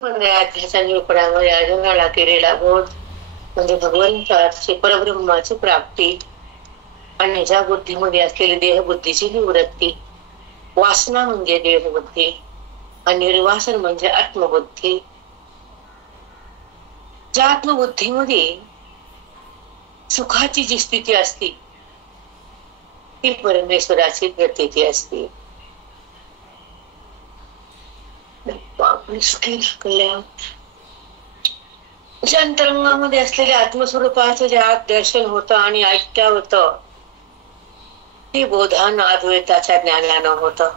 अध्यात्माच्या निरूपणामध्ये अर्जुनाला केलेला बोध म्हणजे भगवंताची परब्रह्माची प्राप्ती आणि ज्या बुद्धीमध्ये असलेली देहबुद्धीची निवृत्ती, वासना म्हणजे देहबुद्धी आणि निर्वासन म्हणजे आत्मबुद्धी. ज्या आत्मबुद्धीमध्ये सुखाची जी स्थिती असते ती परमेश्वराची प्रतीती असते. ज्या अंतरंगामध्ये असलेल्या आत्मस्वरूपाचं ज्या दर्शन होतं आणि ऐक्य होतं ते बोधान अद्वैताच्या ज्ञानानं होतं.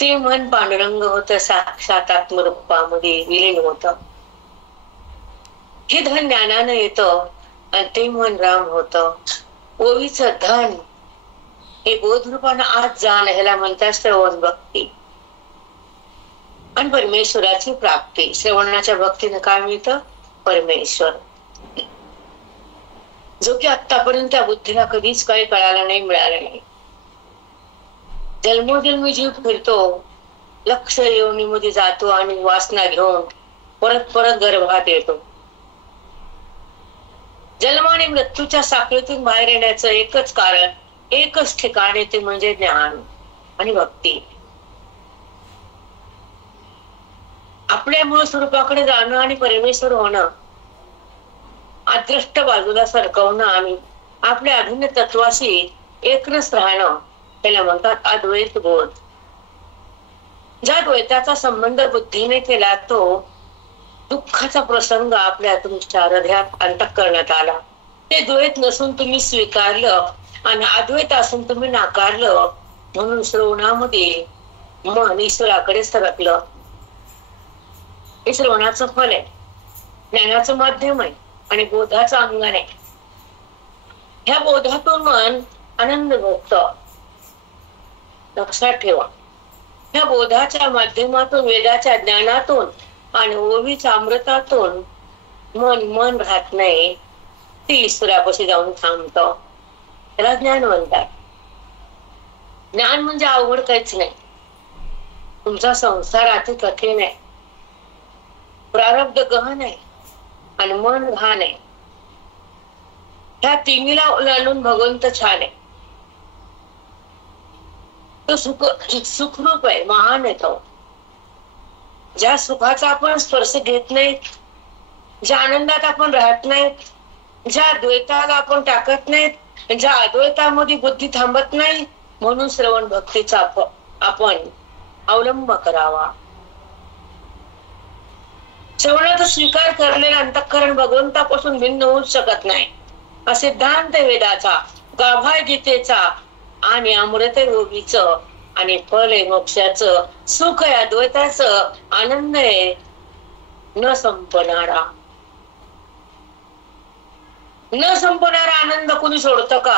ते मन पांडुरंग होतं, साक्षात आत्मरूपामध्ये विलीन होतं. हे धन ज्ञानानं येतं आणि ते मन राम होतं. ओवीचं धन हे बोधरूपानं आज जाण, ह्याला म्हणतात श्रवण भक्ती. आणि परमेश्वराची प्राप्ती, श्रवणाच्या भक्तीनं काय मिळतं? परमेश्वर, जो की आतापर्यंत त्या बुद्धीला कधीच काही कळाला नाही, मिळाला नाही. जन्मोजन्मी जीव फिरतो, लक्ष योनीमध्ये जातो आणि वासना घेऊन परत परत गर्भात येतो. जन्म आणि मृत्यूच्या साखळीतून बाहेर येण्याचं एकच कारण, एकच ठिकाण आहे, ते म्हणजे ज्ञान आणि भक्ती. आपल्या मूळ स्वरूपाकडे जाणं आणि परमेश्वर होणं, अदृष्ट बाजूला सरकवणं आणि आपल्या अभिन्न तत्वाशी एकरस राहणं, त्याला म्हणतात अद्वैत बोध. ज्या द्वैताचा संबंध बुद्धीने केला तो दुःखाचा प्रसंग आपल्या तुमच्या हृदयात अंतःकरणात आला. ते द्वैत नसून तुम्ही स्वीकारलं आणि अद्वैत असून तुम्ही नाकारलं, म्हणून श्रवणामध्ये मन ईश्वराकडे सरकलं. हे श्रवणाचं फल आहे, ज्ञानाचं माध्यम आहे आणि बोधाचं अंगण आहे. ह्या बोधातून मन आनंद भोगतं. लक्षात ठेवा, ह्या बोधाच्या माध्यमातून, वेदाच्या ज्ञानातून आणि ओवीच्या अमृतातून मन राहत नाही, ती ईश्वरापाशी जाऊन थांबतं. त्याला ज्ञान म्हणतात. ज्ञान म्हणजे अवघड काहीच नाही. तुमचा संसार अति कठीण आहे, प्रारब्ध गहन आहे आणि मन घाण आहे. ह्या तिन्हीला ओलांडून भगवंत छान आहे. तो सुखरूप आहे, महान आहे तो. ज्या सुखाचा आपण स्पर्श घेत नाही, ज्या आनंदात आपण राहत नाही, ज्या द्वैताला आपण टाकत नाहीत, ज्या अद्वैतामध्ये बुद्धी थांबत नाही, म्हणून श्रवण भक्तीचा आपण अवलंब करावा. श्रवणाचा स्वीकार करलेलं अंतःकरण भगवंतापासून भिन्न होऊच शकत नाही. हा सिद्धांत वेदाचा, गाभा गीतेचा आणि अमृत योगीचं आणि फल आहे मोक्षाचं, सुख आहे अद्वैताचं, आनंद आहे न संपणारा. न संपणारा आनंद कुणी सोडतं का?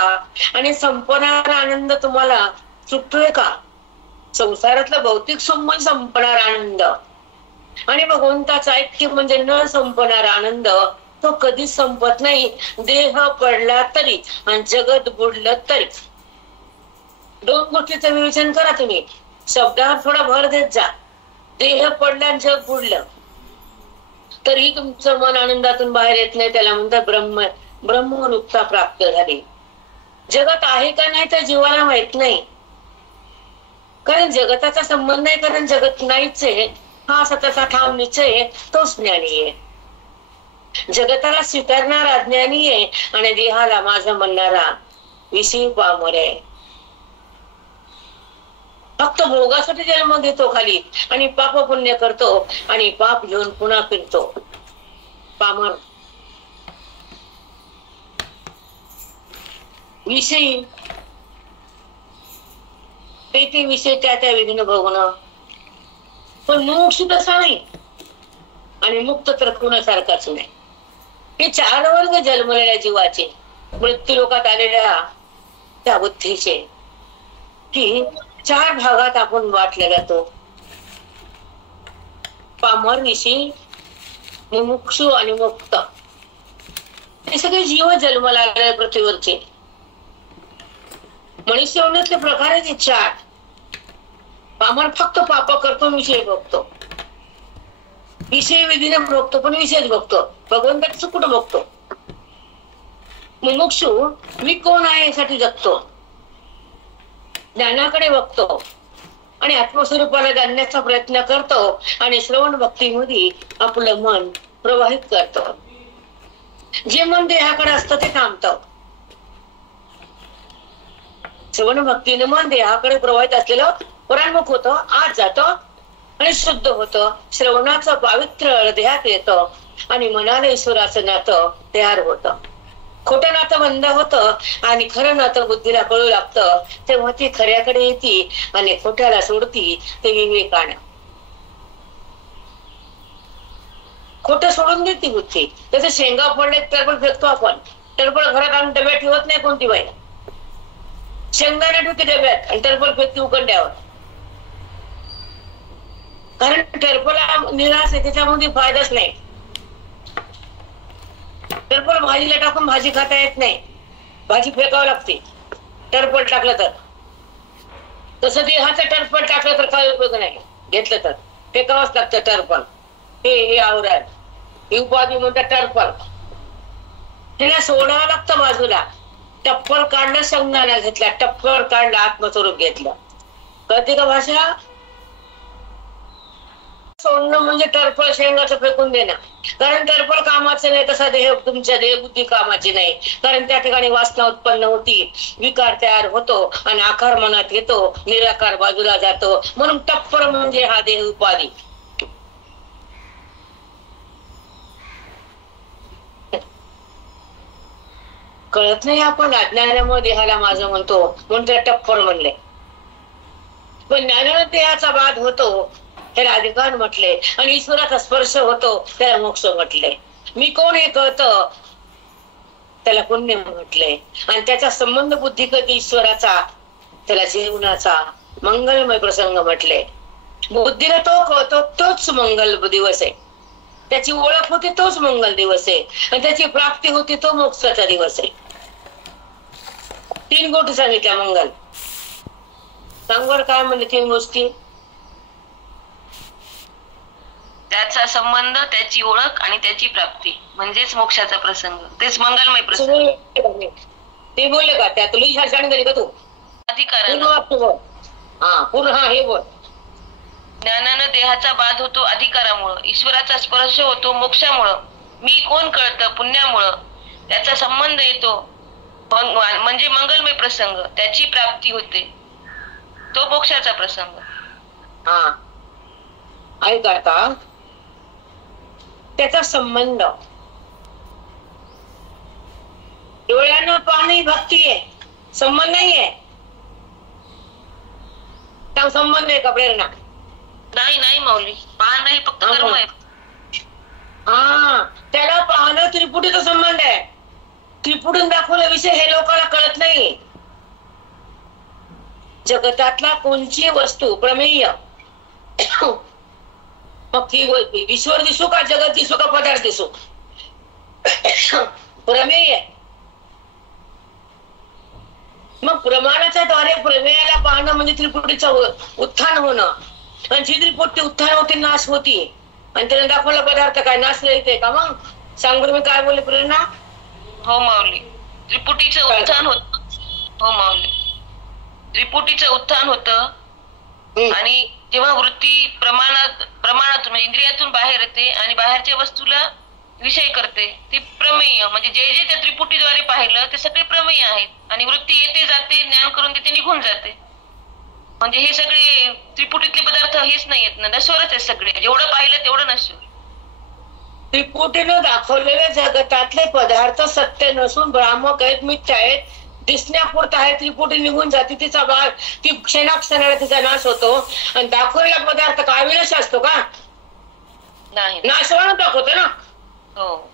आणि संपणारा आनंद तुम्हाला सुटतोय का? संसारातलं भौतिक सुख म्हणजे संपणारा आनंद आणि भगवंताचं ऐक्य म्हणजे न संपणारा आनंद. तो कधीच संपत नाही, देह पडला तरी आणि जगत बुडलं तरी. दोन गोष्टीचं विवेचन करा तुम्ही, शब्दावर थोडा भर देत जा. देह पडला आणि जग बुडलं तरी तुमचं मन आनंदातून बाहेर येत नाही, त्याला म्हणतात ब्रह्मरूपता प्राप्त झाली. जगत आहे का नाही तर जीवाला माहित नाही, कारण जगताचा संबंध नाही, कारण जगत नाहीच आहे हा सततचा ठाम निश्चय आहे, तोच ज्ञानी आहे. जगताला स्वीकारणारा ज्ञानी आहे आणि देहाला माझं म्हणणारा विषयी पामर आहे. फक्त भोगासाठी जन्म घेतो खाली आणि पाप पुण्य करतो आणि पाप घेऊन पुन्हा फिरतो. पामर विषयी ते विषय त्या विधीनं भोगणं. पण मोक्ष तसा नाही आणि मुक्त तर कुणासारखाच नाही. हे चार वर्ग जन्मलेल्या जीवाचे, मृत्यू लोकात आलेल्या त्या बुद्धीचे, की चार भागात आपण वाटले जातो. पामर, विषयी, मुमुक्षु आणि मुक्त. हे सगळे जीव जन्माला आले पृथ्वीवरचे. मनुष्य होण्यातले प्रकार आहेत चार. पामर फक्त पाप करतो, विषय बघतो. विषय विधीने भोगतो, पण विषयच भोगतो, भगवंताचं कुठं भोगतो? मुमुक्षू मी कोण आहे यासाठी जगतो, ज्ञानाकडे बघतो आणि आत्मस्वरूपाला जाणण्याचा प्रयत्न करतो आणि श्रवण भक्तीमध्ये आपलं मन प्रवाहित करतो. जे मन देहाकडे असतं ते थांबतं. श्रवण भक्तीने मन देहाकडे प्रवाहित असलेलं परान्मुख होतं, आत जातं आणि शुद्ध होतं. श्रवणाचं पावित्र्य देहात येतं आणि मनाला ईश्वराचं नातं तयार होतं. खोटं नातं बंद होतं आणि खरं नातं बुद्धीला कळू लागतं. तेव्हा ती खऱ्याकडे येते आणि खोट्याला सोडती. ते विवेकानं खोटं सोडून देते बुद्धी. तसे शेंगा पडले टरबळ फेकतो आपण, टरबळ घरात आणून डब्यात ठेवत नाही कोणती बाई. शेंगदाणे ठेवते डब्यात आणि टरबळ फेकते उकंड्यावर, कारण टरबळा निराश आहे, त्याच्यामध्ये फायदाच नाही. टरफल भाजीला टाकून भाजी खाता येत नाही, भाजी फेकावं लागते टरफल टाकलं तर. तसं देहाचं टरफल टाकलं तर काही उपयोग नाही, घेतलं तर फेकावंच लागतं टरफल. हे आवराय ही उपाधी म्हणतात टरफल. तिला सोडावं लागतं बाजूला. टप्पल काढलं, संज्ञाना घेतला, टप्पल काढलं, आत्मस्वरूप घेतलं. कळते का भाषा? सोडणं म्हणजे टरफल शेंगाचं फेकून देणं. कारण टरफल कामाचं नाही, तसा देह तुमच्या देहबुद्धी कामाची नाही. कारण त्या ठिकाणी वासना उत्पन्न होती, विकार तयार होतो आणि आकार मनात येतो, निराकार बाजूला जातो. म्हणून टप्पल म्हणजे हा देह उपाधी. कळत नाही आपण अज्ञानामुळे देहाला माझं म्हणतो, म्हणून त्या टप्पल म्हणले. पण ज्ञानाने देहाचा बाध होतो त्याला अधिकार म्हटले आणि ईश्वराचा स्पर्श होतो त्याला मोक्ष म्हटले. मी कोण हे कळतं त्याला पुण्य म्हटले आणि त्याचा संबंध बुद्धी कधी ईश्वराचा त्याला जीवनाचा मंगलमय प्रसंग म्हटले. बुद्धीला तो कळतो तोच मंगल दिवस आहे, त्याची ओळख होते तोच मंगल दिवस आहे आणि त्याची प्राप्ती होती तो मोक्षाचा दिवस आहे. 3 गोष्टी सांगितल्या मंगल. सांगवर काय म्हणले 3 गोष्टी? त्याचा संबंध, त्याची ओळख आणि त्याची प्राप्ती म्हणजेच मोक्षाचा प्रसंग, तेच मंगलमय प्रसंग. ते बोलले का त्या तुला सांगितलं का तू? अधिकारानं. पूर्ण हे बोल. ज्ञानानं देहाचा बाध होतो अधिकारामुळं, ईश्वराचा स्पर्श होतो मोक्षामुळं, मी कोण कळतं पुण्यामुळं, त्याचा संबंध येतो म्हणजे मंगलमय प्रसंग, त्याची प्राप्ती होते तो मोक्षाचा प्रसंग. ऐका आता, त्याचा संबंध डोळ्यानं पाहणे भक्ती आहे, संबंध नाहीये. त्या संबंध आहे का प्रेरणा? नाही माऊली, पाहणं नाही फक्त कर्म आहे. त्याला पाहणं त्रिपुटीचा संबंध आहे. त्रिपुटीन दाखवला विषय हे लोकांना कळत नाही. जगतातला कोणची वस्तू प्रमेय, मग ती ईश्वर दिसू का जगत दिसू का पदार्थ दिसू, प्रमेय. मग प्रमाणाच्या द्वारे प्रमेयाला पाहणं म्हणजे त्रिपुटीचं उत्थान होणं. आणि जी त्रिपुटी उत्थान होती नाश होती आणि त्याने दाखवला पदार्थ काय नाश येते का? मग सांग बरं मी काय बोलले प्रेरणा? हो माऊली, त्रिपुटीचं उत्थान होत. हो माऊली, त्रिपुटीचं उत्थान होत आणि जेव्हा वृत्ती प्रमाणातून म्हणजे इंद्रियातून बाहेर येते आणि बाहेरच्या वस्तूला विषय करते, ते प्रमेय म्हणजे जे जे त्या त्रिपुटीद्वारे पाहिलं ते सगळे प्रमेय आहेत आणि वृत्ती येते जाते, ज्ञान करून देते, निघून जाते. म्हणजे हे सगळे त्रिपुटीतले पदार्थ हेच नाही आहेत ना, नश्वरच आहेत सगळे. जेवढं पाहिलं तेवढं नश्वर. त्रिपुटीनं दाखवलेले जगतातले पदार्थ सत्य नसून भ्रामक आहेत, मिथ्य आहेत, दिसण्यापुरता आहे. त्रिपुटी निघून जाते, तिचा भाग ती क्षणाक्षणाला तिचा नाश होतो आणि दाखवलेला पदार्थ काय विनाश असतो का? नाही, नाशवान दाखवतो ना. हो,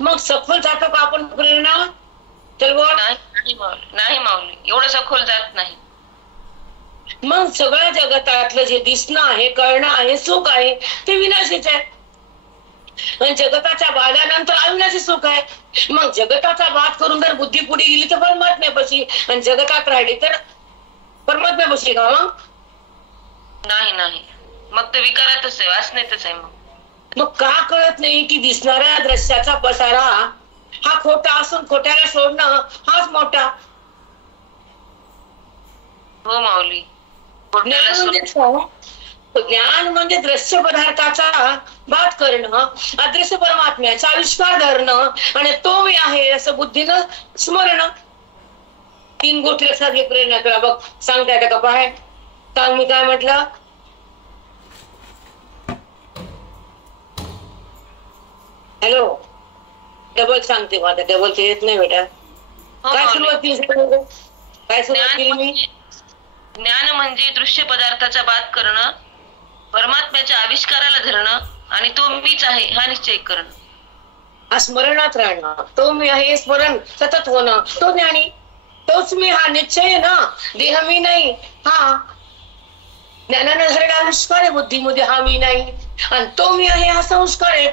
मग सखोल जातो का आपण प्रेरणा? नाही माऊली, एवढं सखोल जात नाही. मग सगळ्या जगतातलं जे दिसणं आहे, कळणं आहे, सुख आहे ते विनाशीच आहे आणि जगताच्या बाधानंतर अविनाशी सुख आहे. मग जगताचा बाध करून जर बुद्धी पुढे गेली तर परमात्म्यापाशी आणि जगतात राहिली तर परमात्म्यापाशी का? मग नाही, मग तर विकारातच आहे, वासनेतच आहे. मग मग का कळत नाही की दिसणाऱ्या दृश्याचा पसारा हा खोटा असून खोट्याला सोडणं हाच मोठा. हो माऊली. ज्ञान म्हणजे दृश्य पदार्थाचा बात करणं, अदृश्य परमात्म्याचा आविष्कार धरणं आणि तो मी आहे असं बुद्धीनं स्मरण. 3 गोष्टी लक्षात घे प्रेरणा तुला. बघ सांगता येतं का? पाय सांग मी काय म्हटलं. हॅलो, डबल सांगते माझा, डबल ते येत नाही बेटा. काय सुरुवात केली मी? ज्ञान म्हणजे दृश्य पदार्थाचा बात करणं, परमात्म्याच्या आविष्काराला धरणं आणि तो मीच आहे हा निश्चय करणं. हा स्मरणात राहणं, तो मी आहे स्मरण सतत होणं, तो ज्ञानी. तोच मी हा निश्चय ना, देह मी नाही. हा ज्ञानाने धरला आविष्कार आहे बुद्धीमध्ये, हा मी नाही. आणि तो मी आहे हा संस्कार आहे,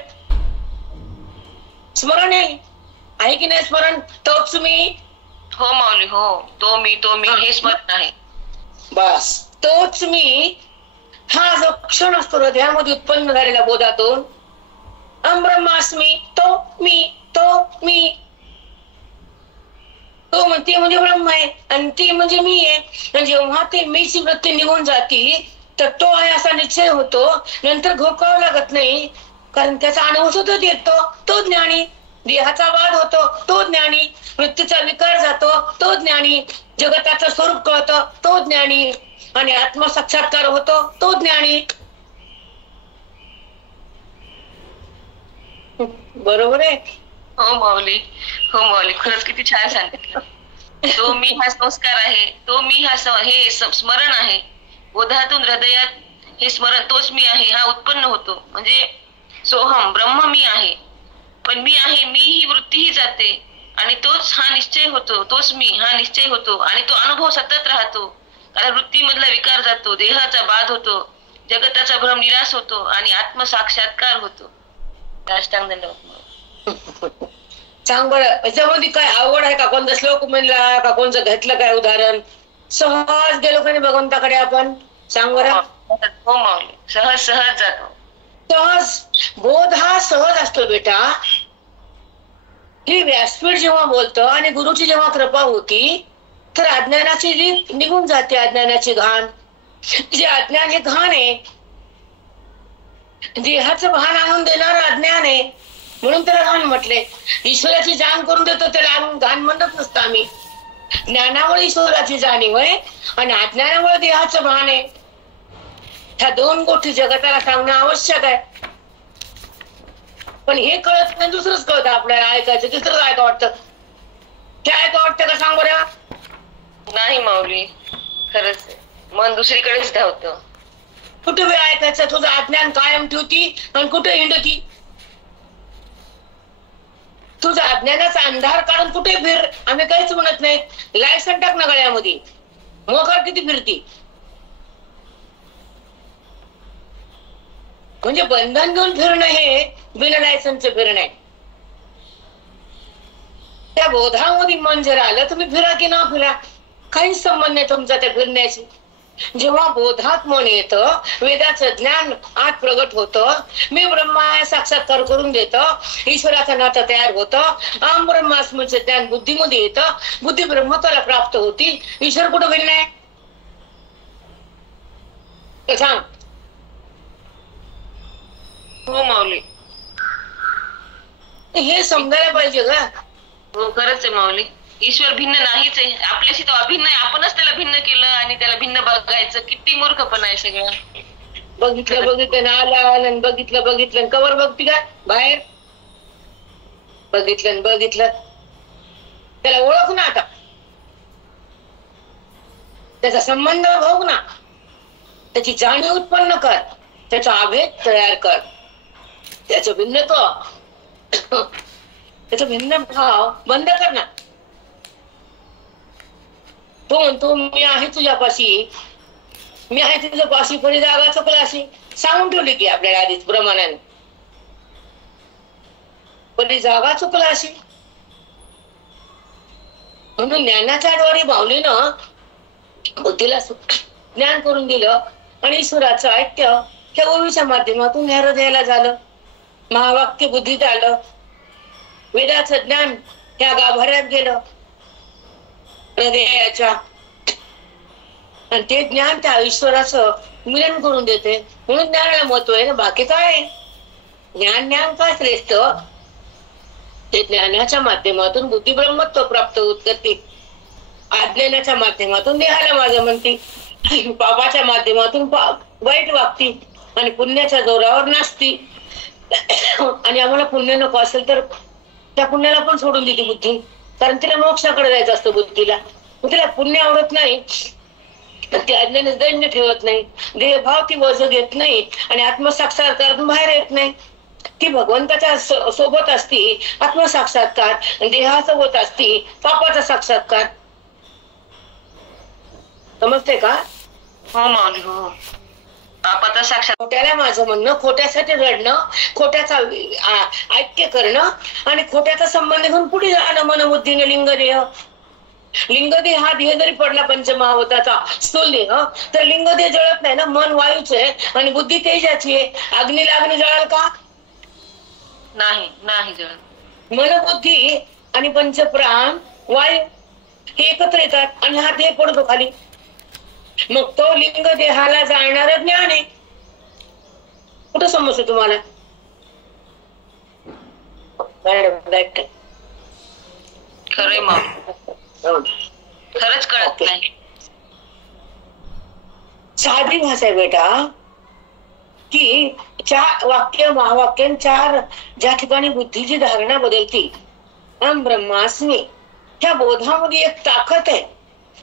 स्मरण आहे की नाही? स्मरण तोच मी. हो माऊली, हो. तो मी हे स्मरण आहे. बस तोच मी हा जो क्षण असतो हृदयामध्ये उत्पन्न झालेला बोधातून, ब्रह्मास्मी, तो मी. तो म्हणते म्हणजे ब्रह्म आहे आणि ती म्हणजे मी आहे. जेव्हा ते मीची वृत्ती निघून जाती तर तो आहे असा निश्चय होतो. नंतर घोकावं लागत नाही, कारण त्याचा अनुभव सतत येतो, तो ज्ञानी. देहाचा वाद होतो, तो ज्ञानी. वृत्तीचा विकार जातो, तो ज्ञानी. जगताचं स्वरूप कळतं, तो ज्ञानी. आणि आत्मसाक्षात्कार होतो, तो ज्ञानी. बरोबर आहे? हो माऊली, हो माऊली, खरंच किती छान सांगितलं. तो मी हा संस्कार आहे, तो मी हा हे स्मरण आहे. बोधातून हृदयात हे स्मरण तोच मी आहे हा उत्पन्न होतो. म्हणजे सोहम ब्रह्म मी आहे, पण मी आहे मी ही वृत्ती ही जाते आणि तोच हा निश्चय होतो, तोच मी हा निश्चय होतो आणि तो अनुभव सतत राहतो. कारण वृत्तीमधला विकार जातो, देहाचा बाध होतो, जगताचा भ्रम निराश होतो आणि आत्मसाक्षात्कार होतो. सांग बरं, याच्यामध्ये काय आवड आहे का? कोणता श्लोक म्हणला का? कोणतं घेतलं काय उदाहरण? सहज गेलो का नाही भगवंताकडे आपण? सांग बरं. हो माऊली, सहज जातो. सहज बोध हा सहज असतो बेटा. ही व्यासपीठ जेव्हा बोलतं आणि गुरुची जेव्हा कृपा होती तर अज्ञानाची रीत निघून जाते, अज्ञानाची घाण. जे अज्ञान हे घाण आहे, देहाचं भान आणून देणार अज्ञान आहे, म्हणून त्याला घाण म्हटले. ईश्वराची जाण करून देतो त्याला घाण म्हणत नसतं आम्ही. ज्ञानामुळे ईश्वराची जाणीव आहे आणि अज्ञानामुळे देहाचं भान आहे. ह्या 2 गोष्टी जगताला सांगणं आवश्यक आहे. पण हे कळत नाही, दुसरंच कळतं आपल्याला. ऐकायचं दुसरंच ऐका वाटतं. काय ऐका वाटतं का? सांग बरं. नाही माऊली, खरंच मन दुसरीकडेच धावतं. कुठे वेळ ऐकायचं? तुझं अज्ञान कायम ठेवती आणि कुठे हिंडती. तुझा अज्ञानाचा अंधार काढून कुठे फिर. आम्ही काहीच म्हणत नाही. लायसन टाक ना गळ्यामध्ये, मोकार किती फिरती. म्हणजे बंधन घेऊन फिरणं हे बिना लायसनचं फिरणं आहे. त्या बोधामध्ये मन जर आलं तुम्ही फिरा की ना फिरा, काहीच संबंध नाही तुमचा त्या फिरण्याशी. जेव्हा बोधात मन येतं, वेदाचं ज्ञान आत प्रगट होतं, मी ब्रह्मा साक्षात्कार करून देतं, ईश्वराचं नातं तयार होतं, ब्रह्मास्मीचं ज्ञान बुद्धीमध्ये येतं, बुद्धी ब्रह्मत्वाला प्राप्त होती. ईश्वर कुठं भिन्न आहे सांग? हो माऊली, हे समजायला पाहिजे का? हो खरंच आहे माऊली. ईश्वर भिन्न नाहीच आहे, आपल्याशी तो अभिन्न आहे. आपणच त्याला भिन्न केलं आणि त्याला भिन्न बघायचं. किती मूर्खपणा आहे सगळं. बघितलं ना आलं, बघितलं कवर बघती का बाहेर? बघितलं त्याला ओळख ना, आता त्याचा संबंध बघ ना, त्याची जाणीव उत्पन्न कर, त्याचा अभेद तयार कर, त्याचं भिन्नत्व, त्याचा भिन्न भाव बंद कर ना. तो म्हणतो मी आहे तुझ्यापाशी, मी आहे तुझ्यापाशी, परी जागा चुकलाशी. सांगून ठेवली की आपल्याला आधीच प्रमाणाने, परी जागा चुकलाशी. म्हणून ज्ञानाच्या द्वारे माऊलीनं बुद्धीला ज्ञान करून दिलं आणि ईश्वराचं ऐक्य त्या ओवीच्या माध्यमातून या हृदयाला झालं. महावाक्य बुद्धीत आलं, वेदाचं ज्ञान त्या गाभाऱ्यात गेलं हृदयाच्या, आणि ते ज्ञान त्या ईश्वराचं मिलन करून देते. म्हणून ज्ञानाला महत्व आहे ना, बाकी काय ज्ञान ज्ञान काय श्रेष्ठ, ते ज्ञानाच्या माध्यमातून बुद्धी ब्रह्मत्व प्राप्त होत करते, अज्ञानाच्या माध्यमातून देहाला माझं म्हणते, पापाच्या माध्यमातून वाईट वागती आणि पुण्याच्या जोरावर नाचती. आणि आम्हाला पुण्य नको असेल तर त्या पुण्याला पण सोडून देते बुद्धी, कारण तिला मोक्षाकडे जायचं असतं बुद्धीला. तिला पुण्य आवडत नाही, ती अज्ञान दैन्य ठेवत नाही, देहभाव ती वज घेत नाही आणि आत्मसाक्षात्कारातून बाहेर येत नाही. ती भगवंताच्या सोबत असती आत्मसाक्षात्कार, देहासोबत असती पापाचा साक्षात्कार. समजते का? हो माऊली, हो. पापाचा साक्षात. खोट्याला माझं म्हणणं, खोट्यासाठी रडणं, खोट्याचा ऐक्य करणं आणि खोट्याचा संबंध घेऊन पुढे जाणं मनबुद्धीने. लिंगदेह, लिंगदेह हा देह जरी पडला पंचमहाभूताचा स्थूल देह, तर लिंगदेह जळत नाही ना. मन वायूच आहे आणि बुद्धी तेजाची आहे. अग्नीला अग्नी जळाल का? नाही, नाही जळत. मनबुद्धी आणि पंचप्राण वायू हे एकत्र येतात आणि हा देह पडतो खाली. मग तो लिंग देहाला जाणणार ज्ञान आहे. कुठं समजतो तुम्हाला? खरंय माऊली, खरंच कळत नाही. साधी भाषा आहे बेटा, की चार वाक्य महावाक्य चार ज्या ठिकाणी बुद्धीची धारणा बदलती, अहम ब्रह्मास्मी, त्या बोधामध्ये एक ताकद आहे.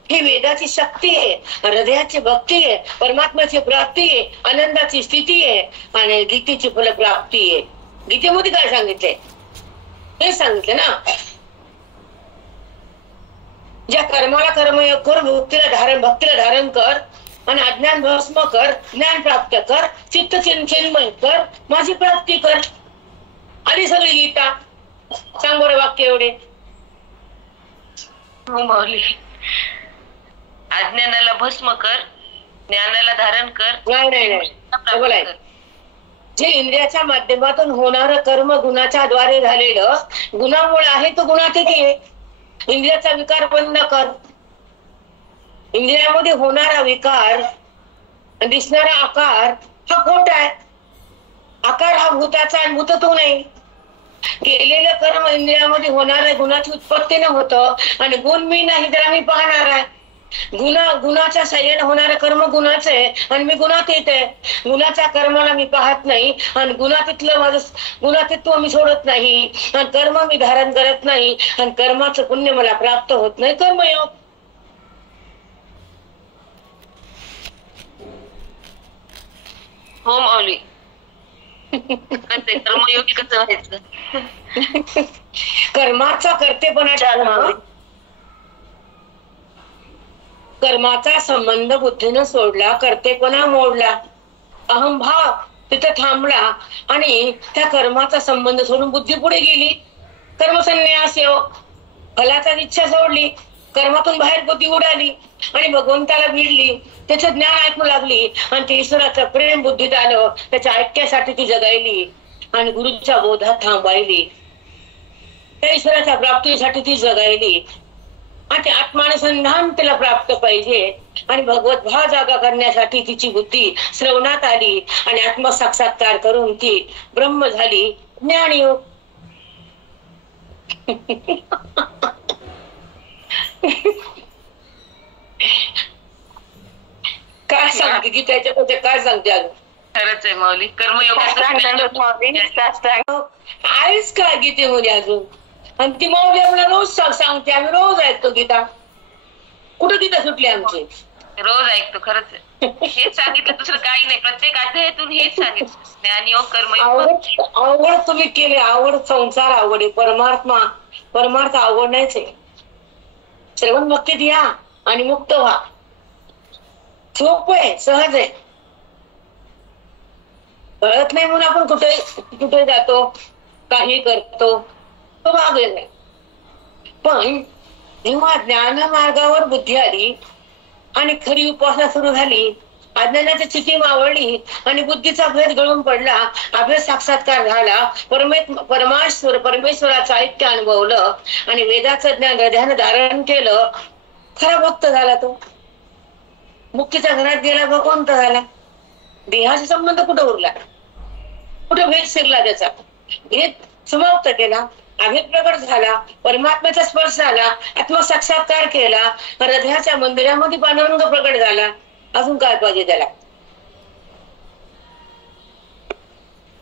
ही वेदाची शक्ती आहे, हृदयाची भक्ती आहे, परमात्म्याची प्राप्ती आहे, आनंदाची स्थिती आहे आणि गीतेची फलप्राप्ती आहे. गीतेमध्ये काय सांगितलंय? हे सांगितलं ना, ज्या कर्माला कर्मयोग कर, भक्तीला धारण कर आणि अज्ञान भस्म कर, ज्ञान प्राप्त कर, चित्त चिन्मय कर, माझी प्राप्ती कर. आली सगळी गीता. सांग बरं वाक्य एवढे. हो माऊली, अज्ञानाला भस्म कर, ज्ञानाला धारण कर. नाही, जे इंद्रियाच्या माध्यमातून होणार कर्म गुणाच्या द्वारे झालेलं, गुणामुळे आहे तो गुणात आहे. इंद्रियाचा विकार बंद कर. इंद्रियामध्ये होणारा विकार, दिसणारा आकार हा खोटा आहे. आकार हा भूताचा आणि भूत तो नाही. केलेलं कर्म इंद्रियामध्ये होणाऱ्या गुणाची उत्पत्ती न होतं आणि गुण मी नाही तर आम्ही पाहणार आहे. गुणाच्या साह्याने होणारं कर्म गुणाचं आहे आणि मी गुणात येत आहे. गुणाच्या कर्माला मी पाहत नाही आणि गुणातीतलं माझं गुणातीत्व मी सोडत नाही आणि कर्म मी धारण करत नाही आणि कर्माचं पुण्य मला प्राप्त होत नाही. कर्मयोग. हो माऊली, कर्मयोगी कसं व्हायचं? कर्माचा कर्तेपणा टाळणं, कर्माचा संबंध बुद्धीनं सोडला, कर्तेपणा मोडला, अहंभाव तिथे थांबला आणि त्या कर्माचा संबंध सोडून बुद्धी पुढे गेली. कर्मसन्यास योग, फलाचा इच्छा सोडली, कर्मातून बाहेर बुद्धी उडाली आणि भगवंताला भिडली, त्याचं ज्ञान ऐकू लागली आणि ते ईश्वराचं प्रेम बुद्धीत आलं. त्याच्या ऐक्यासाठी ती जगायली आणि गुरुच्या बोधात थांबायली. त्या ईश्वराच्या प्राप्तीसाठी ती जगायली आणि ते आत्मानुसंधान तिला प्राप्त पाहिजे आणि भगवत भाव जागा करण्यासाठी तिची बुद्धी श्रवणात आली आणि आत्मसाक्षात्कार करून ती ब्रह्म झाली. ज्ञानयोग. काय सांगते की त्याच्यामध्ये काय सांगते? अगं खरंच आहे माऊली, कर्मयोगाचं आहेच का गीतेमध्ये अजून? आणि ती माऊली आम्हाला रोज सांगते, आम्ही रोज ऐकतो गीता. कुठं गीता सुटली आमची? रोज ऐकतो. खरंच हेच सांगितलं, दुसरं काही नाही. प्रत्येक अध्यायातून हेच सांगितलं, ज्ञानयोग कर्मयोग. आवड तुम्ही केली, आवड संसार आवड आहे. परमार्थ आवड नाहीच आहे. श्रवण भक्तीत या आणि मुक्त व्हा. सोपं आहे, सहज आहे. कळत नाही म्हणून आपण कुठे जातो, काही करतो, तो भाग आहे. पण जेव्हा ज्ञान मार्गावर बुद्धी आली आणि खरी उपासना सुरू झाली अज्ञानाची चिठी मावळली आणि बुद्धीचा भेद गळून पडला, अभेद साक्षात्कार झाला, परमेश्वराचं ऐक्य अनुभवलं आणि वेदाचं ज्ञान हृदयानं धारण केलं. खरा भक्त झाला तो. मुक्तीच्या घरात गेला, भगवंत झाला. देहाचा संबंध कुठं उरला, कुठं भेद शिरला, त्याचा भेद समाप्त केला, अभेद प्रकट झाला, परमात्म्याचा स्पर्श झाला, आत्मसाक्षात्कार केला, हृदयाच्या मंदिरामध्ये पांडुरंग प्रकट झाला. अजून काय पाहिजे त्याला?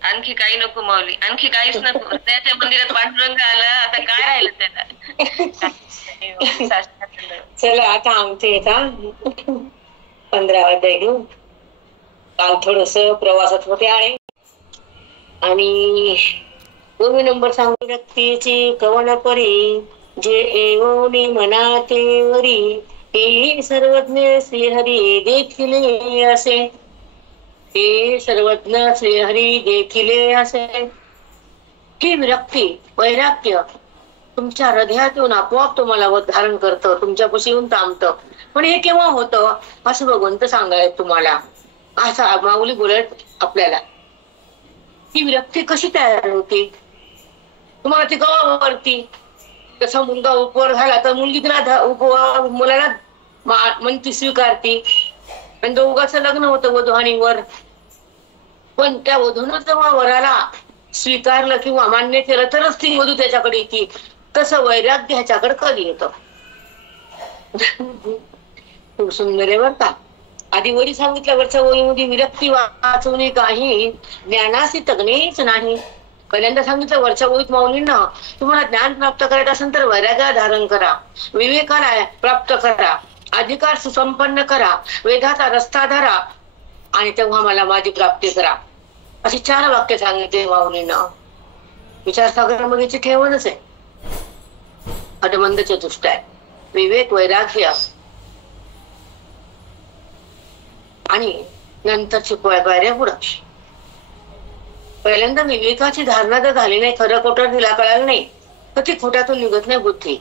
आणखी काही नको माऊली, आणखी काहीच नको. हृदयाच्या मंदिरात पांडुरंग आला, आता काय राहिलं त्याला? चला आता आमचे येतात 15 अध्याय घेऊ. काल थोडस प्रवासात होते आणि 2 नंबर सांगू. व्यक्तीची कवन परी जे एवोनी मनाते वरी, हे सर्वज्ञ श्रीहरी देखिले असे. हे सर्वज्ञ श्रीहरी देखिले असे. की विरक्ती, वैराग्य तुमच्या हृदयातून आपोआप तुम्हाला धारण करतं, तुमच्यापाशी येऊन थांबतं. पण हे केव्हा होतं असं भगवंत सांगायला तुम्हाला, असा माऊली बोलत आपल्याला. ही विरक्ती कशी तयार होते तुम्हाला ती गावावरती. तसा मुलगा उपवर झाला तर मुलगी तिला मुलाला म्हणती स्वीकारती आणि दोघांचं लग्न होतं वधू आणि वर. पण त्या वधूनं जेव्हा वराला स्वीकारलं किंवा मान्य केलं तरच ती वधू त्याच्याकडे येते. तसं वैराग्य ह्याच्याकडे कधी येतं. खूप सुंदर आहे बर का. आधी वरी सांगितल्या वरच्या ओळीमध्ये विरक्ती वाचवणे काही ज्ञानासी तज्ञेच नाही. पहिल्यांदा सांगितलं वरच्या ओळीत माऊलींना, तुम्हाला ज्ञान प्राप्त करायचं असेल तर वैराग्य धारण करा, विवेकाला प्राप्त करा, अधिकार सुसंपन्न करा, वेदाचा रस्ता धरा आणि तेव्हा मला माझी प्राप्ती करा. अशी 4 वाक्य सांगितले माऊलींना. विचारसागरामध्ये ठेवणच आहे. अडमंद चतुष्ट आहे. विवेक, वैराग्य आणि नंतरची पायऱ्या पुढं. पहिल्यांदा विवेकाची धारणा जर झाली नाही, खरं खोटं तिला कळालं नाही तर ती खोट्यातून निघत नाही बुद्धी.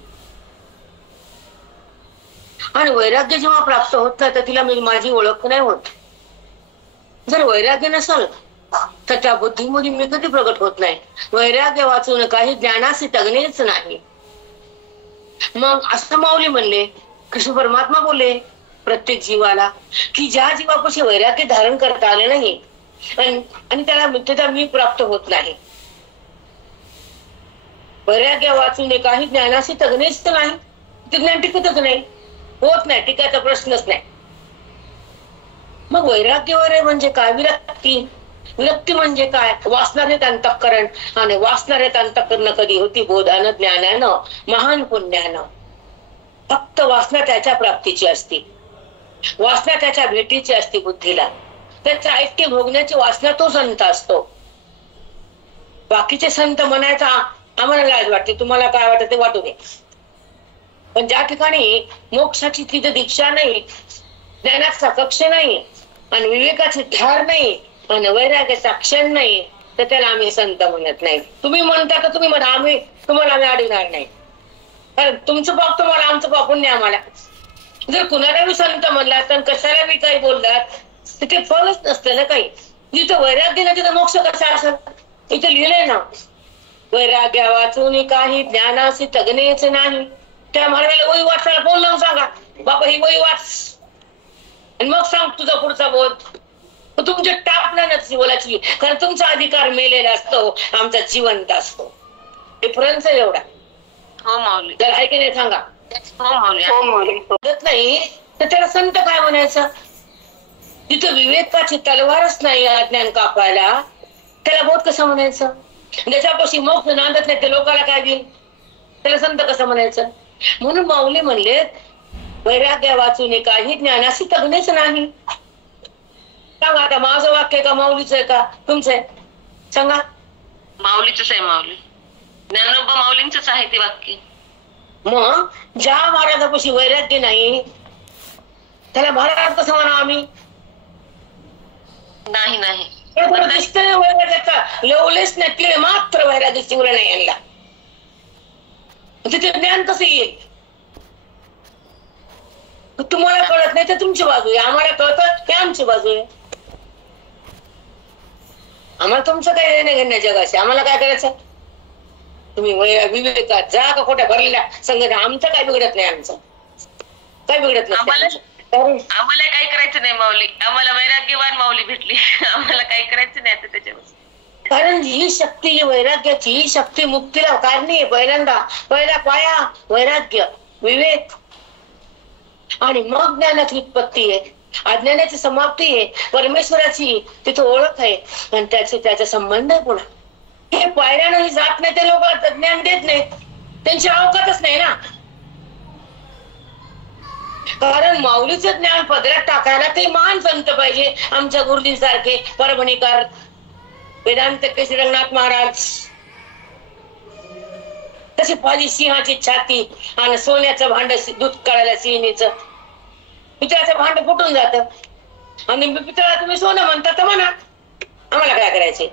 आणि वैराग्य जेव्हा प्राप्त होत नाही तर तिला माझी ओळख नाही होत. जर वैराग्य नसल तर त्या बुद्धीमध्ये मी कधी प्रगट होत नाही. वैराग्य वाचून काही ज्ञानासी तज्ञच नाही. मग असं माऊली म्हणले, कृष्ण परमात्मा बोलले प्रत्येक जीवाला की ज्या जीवापाशी वैराग्य धारण करता आले नाही आणि त्याला मी प्राप्त होत नाही. वैराग्य वाचून काही ज्ञानाशी तज्ञच नाही. ते ज्ञान टिकतच नाही, होत नाही, टिकायचा प्रश्नच नाही. मग वैराग्य म्हणजे काय? विरक्ती. विरक्ती म्हणजे काय? वासणारे अंतःकरण. आणि वासणारे अंतःकरण कधी होती? बोधानं, ज्ञानानं, महान पुण्यानं. फक्त वासना त्याच्या प्राप्तीची असते, वासना त्याच्या भेटीची असते बुद्धीला. त्याचं ऐक्य भोगण्याची वासना तो संत असतो. बाकीचे संत म्हणायचा आम्हाला लाज वाटते, तुम्हाला काय वाटत ते वाटू दे. पण ज्या ठिकाणी मोक्षाची तिथे दीक्षा नाही, ज्ञानाचा कक्ष नाही आणि विवेकाची धार नाही आणि वैराग्याचा क्षण नाही तर त्याला आम्ही संत म्हणत नाही. तुम्ही म्हणता तर तुम्ही म्हणा, तुम्हाला आम्ही अडवणार नाही. कारण तुमचं पाप तुम्हाला, आमचं पाप पुण्य आम्हाला. जर कुणाला मी संत म्हणला तर कशाला मी काही बोललात तिथे फळच नसतं ना काही. जिथं वैराग्य नाही तिथं मोक्ष कसा असेल? इथे लिहिलंय ना, वैराग्य वाचून काही ज्ञानाशी तज्ञच नाही. त्या महाराजाला वही वाचायला फोन लावून सांगा, बाबा ही वही वाच आणि मग सांग तुझा पुढचा बोध. तुमचे टापणार नसते बोलायची, कारण तुमचा अधिकार मेलेला असतो, आमचा जिवंत असतो. डिफरन्स आहे एवढा. हो माऊली. जर आहे की नाही सांगा. हो माऊली. नाही तर त्याला संत काय म्हणायचं? जिथं विवेकाची तलवारच नाही अज्ञान कापायला, त्याला बोध कसं म्हणायचं? ज्याच्यापाशी मोक्ष नांदत नाही ते लोकांना काय देईल? त्याला संत कसं म्हणायचं? म्हणून माऊली म्हणले वैराग्य वाचून काही ज्ञानाशी तज्ञच नाही. सांगा आता, माझं वाक्य का माऊलीच आहे का तुमचं आहे? सांगा. माऊलीच आहे. माऊली ज्ञानोबा माऊलींचंच आहे ते वाक्य. मग ज्या महाराजापाशी वैराग्य नाही त्याला महाराज कसं म्हणा आम्ही? नाही नाही दिसतंय वैराग्याचा लेवलेच नाही, तिकडे मात्र वैराग्य शिवलं नाही यांना. तिथे ज्ञान कसं येईल? तुम्हाला कळत नाही तर तुमची बाजू आहे, आम्हाला कळतं ते आमची बाजू आहे. आम्हाला तुमचं काही देणं घेणं जगाशी, आम्हाला काय करायचं? तुम्ही विवेकात जा का खोट्या भरलेल्या संगत, आमचं काय बिघडत नाही, आमचं काय बिघडत नाही. आम्हाला काही करायचं नाही माऊली, आम्हाला वैराग्यवान माऊली भेटली, आम्हाला काही करायचं नाही आता त्याच्यावर. कारण ही शक्ती, ही वैराग्याची ही शक्ती मुक्तीला कारणी आहे. पहिला पाया वैराग्य, विवेक, आणि मग ज्ञानाची उत्पत्ती आहे, अज्ञानाची समाप्ती आहे, परमेश्वराची तिथे ओळख आहे, आणि त्याचा संबंध आहे. पुन्हा हे पायऱ्यानंही जात नाही ते लोक ज्ञान देत नाहीत, त्यांची अवकातच नाही ना. कारण माऊलीचं ज्ञान पदरात टाकायला ते महान संत पाहिजे, आमच्या गुरुजींसारखे परभणीकर, वेदांत केशरी रंगनाथ महाराज. तशी पाहिजे सिंहाची छाती आणि सोन्याचं भांड दूध काढायला सिंहीचं. पितळाचं भांड फुटून जात आणि पितळा तुम्ही सोनं म्हणता तर म्हणा, आम्हाला काय करायचे?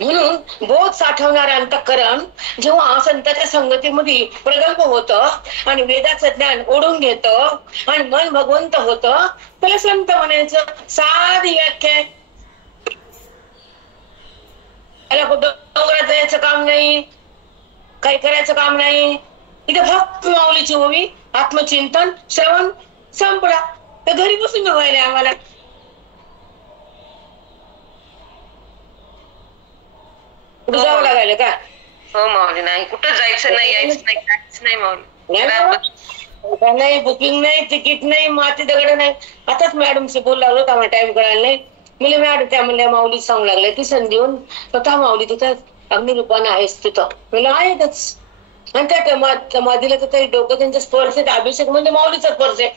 म्हणून बोध साठवणारं अंतःकरण जेव्हा संतांच्या संगतीमध्ये प्रगल्भ होतं आणि वेदाचं ज्ञान ओढून घेतं आणि मन भगवंत होतं, त्याला संत म्हणायचं. साधी व्याख्या आहे. त्याला कुठं डोंगरात जायचं काम नाही, काही करायचं काम नाही. इथे फक्त माऊलीची ओवी, आत्मचिंतन, श्रवण, संपला. तर घरी बसून व्हायला आम्हाला. कुठं जावं लागायला का? हो माऊली, नाही कुठं जायचं नाही, यायचं नाही, काहीच नाही माऊली. नाही बुकिंग नाही, तिकीट नाही, माती दगड नाही. आताच मॅडमशी बोलू लागलो, आम्हाला टाइम कळायला नाही. म्हणजे मॅडम त्या म्हणल्या माऊली सांगू लागल्या ती संधी होऊन स्वतः माऊली तिथं अग्निरूपानं आहेस तिथं. मला आहेतच. आणि त्या समाधीला तर तरी डोकं त्यांचा स्पर्श आहे, अभिषेक म्हणजे माऊलीचा स्पर्श आहे.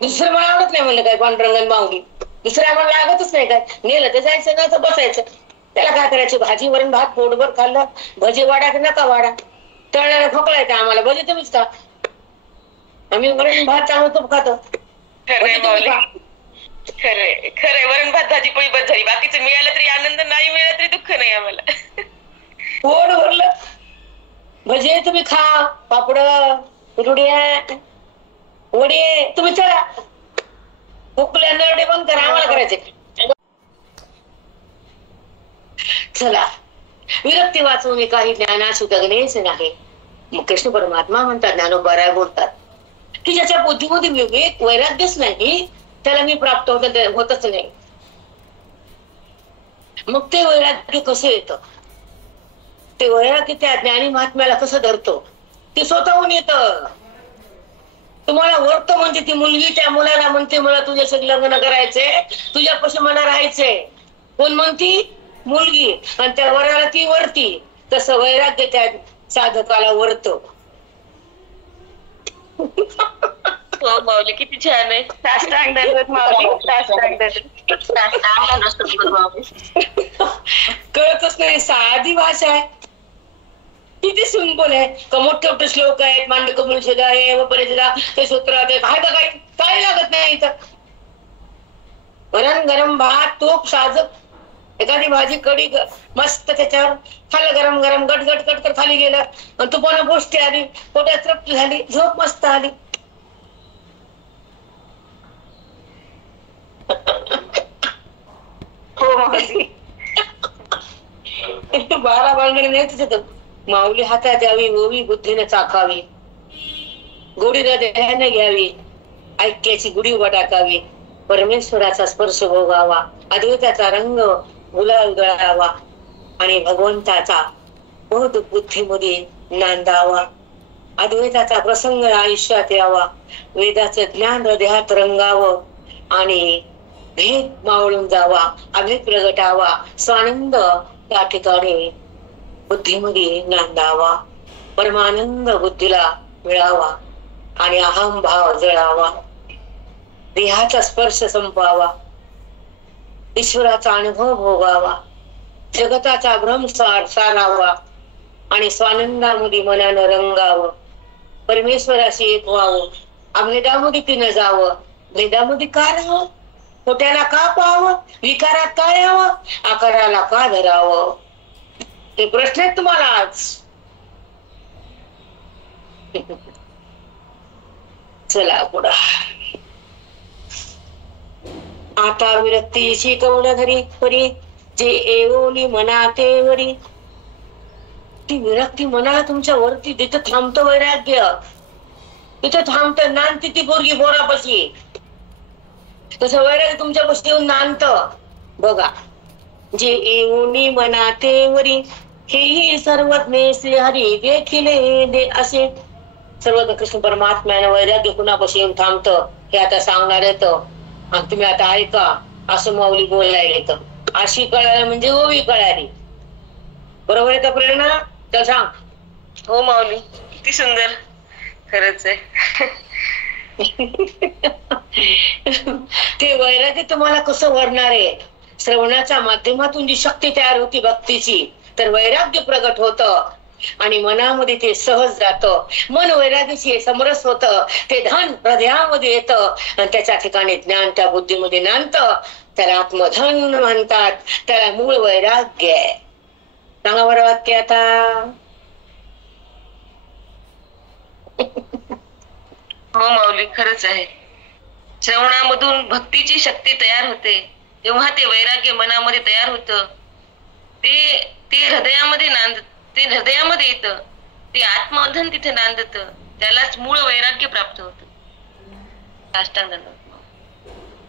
दुसरं मला आवडत नाही म्हणलं काय पांडुरंगन माऊली, दुसरं आम्हाला लागतच नाही. काय नेलं तर जायचं ना तर बसायचं. त्याला काय करायचं? भाजी वरण भात पोटभर खाल्लं, भजी वाडा की नका वाडा, तळण्याला खोकला येतं आम्हाला, भजी तुम्हीच का? आम्ही वरण भात चांगलं तूप खातो. खरंय खरंय, वरण भात भाजी पोळी बस झाली, बाकीचं मिळालं तरी आनंद, नाही मिळालं तरी दुःख नाही आम्हाला. पोट भरलं, भजे तुम्ही खा, पापड, रुड्या, वडे तुम्ही चला, खोकल्या नरडे बंद करा, आम्हाला करायचे. चला, विरक्ती वाचवणे काही ज्ञानास उदगणेच नाही. मग कृष्ण परमात्मा म्हणतात, ज्ञानोबा बोलतात की ज्याच्या बुद्धीमध्ये विवेक वैराग्यच नाही त्याला मी प्राप्त होतच नाही. मग ते वैराग्य कसं येतं? ते वैराग्य त्या ज्ञानी महात्म्याला कसं धरतो? ते स्वतःहून येतं. तुम्हाला ओळखतं म्हणजे ती मुलगी त्या मुलाला म्हणते मला तुझ्याशी लग्न करायचंय, तुझ्यापाशी मला राहायचंय. कोण म्हणती? मुलगी. आणि त्या वराला ती वरती. तसं वैराग्य त्या साधकाला वरत. हो माऊली, किती छान आहे. कळतच नाही, साधी भाषा आहे, किती सिंपल आहे. का मोठे मोठे श्लोक आहेत, मांडक मुलशेदा आहे, वपरेशदा ते सूत्र आहे का काही लागत नाही इथं. वरण गरम भात तूप साजक, एखादी भाजी कडी मस्त त्याच्यावर खाल्लं, गरम गरम गट गट गट कर खाली गेलं, आणि तुपानं गोष्टी आली, पोटात तृप्ती झाली, झोप मस्त आली. बारा बांगणे नाही तिथं. माऊली हातात यावी, ओवी बुद्धीने चाखावी, गोडीला देहाने घ्यावी, ऐक्याची गुढी उभा टाकावी, परमेश्वराचा स्पर्श भोगावा, अद्वैताचा रंग गुलाल गळावा, आणि भगवंताचा बोध बुद्धीमध्ये नांदावा, अद्वैताचा प्रसंग आयुष्यात यावा, वेदाचं ज्ञान हृदयात रंगावं, आणि भेद मावळून जावा, अभेद प्रगटावा, स्वानंद त्या ठिकाणी बुद्धीमध्ये नांदावा, परमानंद बुद्धीला मिळावा, आणि अहम भाव जळावा, देहाचा स्पर्श संपावा, ईश्वराचा अनुभव भोगावा, जगताचा भ्रम सारावा, आणि स्वानंदामध्ये मनानं रंगावं, परमेश्वराशी एक व्हावं, अभेदामध्ये तिनं जावं, भेदामध्ये का राहावं, खोट्याला का पाहावं, विकारात का यावं, आकाराला का धरावं. हे प्रश्न आहेत तुम्हाला आज. चला पुढं. आता विरक्तीची कवड धरी परी जे एवोली मना ते वरी. ती विरक्ती मनाला तुमच्या वरती तिथं थांबतं वैराग्य, तिथं थांबतं. नांदती ती पोरगी बोरापाशी, तसं वैराग्य तुमच्यापाशी येऊन नांदत. बघा, जे एवोली मना ते वरी हेही सर्वज्ञ श्री हरी देखिले दे असे. सर्वज्ञ कृष्ण परमात्म्याने वैराग्य कुणापाशी येऊन थांबतं हे आता सांगणार येतं. आणि तुम्ही आता ऐका, असं माऊली बोलायला येतं. अशी कळाली म्हणजे ओवी कळाली. बरोबर आहे का प्रेरणा? तर सांग. हो माऊली, किती सुंदर. खरंच आहे. ते वैराग्य तुम्हाला कसं वरणार आहे? श्रवणाच्या माध्यमातून जी शक्ती तयार होती भक्तीची, तर वैराग्य प्रगट होतं आणि मनामध्ये ते सहज जातं. मन वैराग्याशी समरस होतं, ते धन हृदयामध्ये येतं आणि त्याच्या ठिकाणी ज्ञान त्या बुद्धीमध्ये नांदतं. त्याला आत्मधन म्हणतात, त्याला मूळ वैराग्य आहे. सांगा बरं वाक्य आता. हो माऊली, खरंच आहे. श्रवणामधून भक्तीची शक्ती तयार होते, तेव्हा ते वैराग्य मनामध्ये तयार होतं. ते हृदयामध्ये ते हृदयामध्ये येतं, ते आत्मधन तिथे नांदत, त्यालाच मूळ वैराग्य प्राप्त होतं. साष्टांग दंडवत.